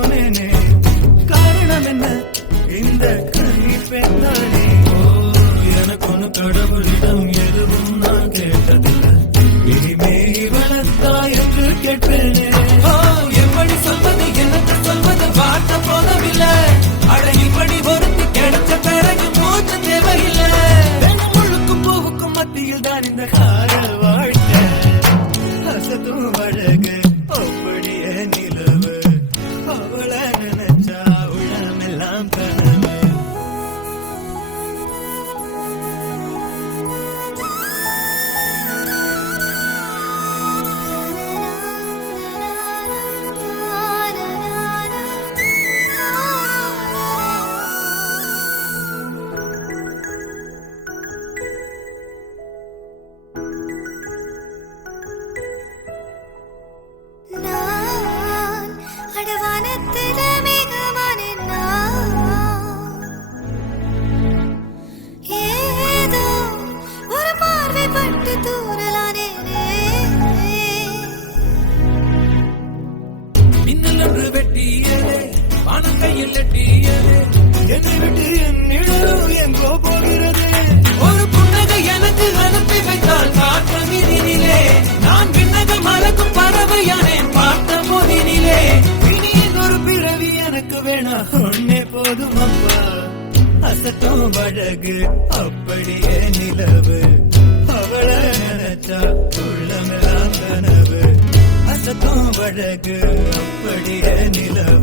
போனேனே காரணம் என்ன இந்த கனி பெண்ணானே எனக்கு ஒன்று கடவுளிடம் எதுவும் நான் கேட்டதில்லை இனிமே இவளத்தா என்று கேட்பேனே எப்படி சொல்வது எனக்கு சொல்வது வார்த்தை போதவில்லை அட இப்படி ஒருத்தி கிடைச்ச பிறகு மூச்சு தேவையில்லை முழுக்கும் போவுக்கும் மத்தியில் தான் இந்த காதல் வாழ்க்கை அசத்தும் அழகு அப்படியே நிலவு அவளை நினைச்சா உளமெல்லாம் கனவு என்னை விட்டு என்னிடம் எங்கோ போகிறது ஒரு புன்னகை எனக்கு அனுப்பி வைத்தால் காற்ற மீதினிலே நான் விண்ணக மறக்கும் பறவையானேன் பார்த்த போதினிலே இனி ஒரு பிறவி எனக்கு வேணா ஒன்னே போதும் அப்பா அசத்தும் அழகு அப்படியே நிலவு அவளை நினைச்சா உள்ளமெல்லாம் கனவு அசத்தும் அழகு அப்படியே நிலவு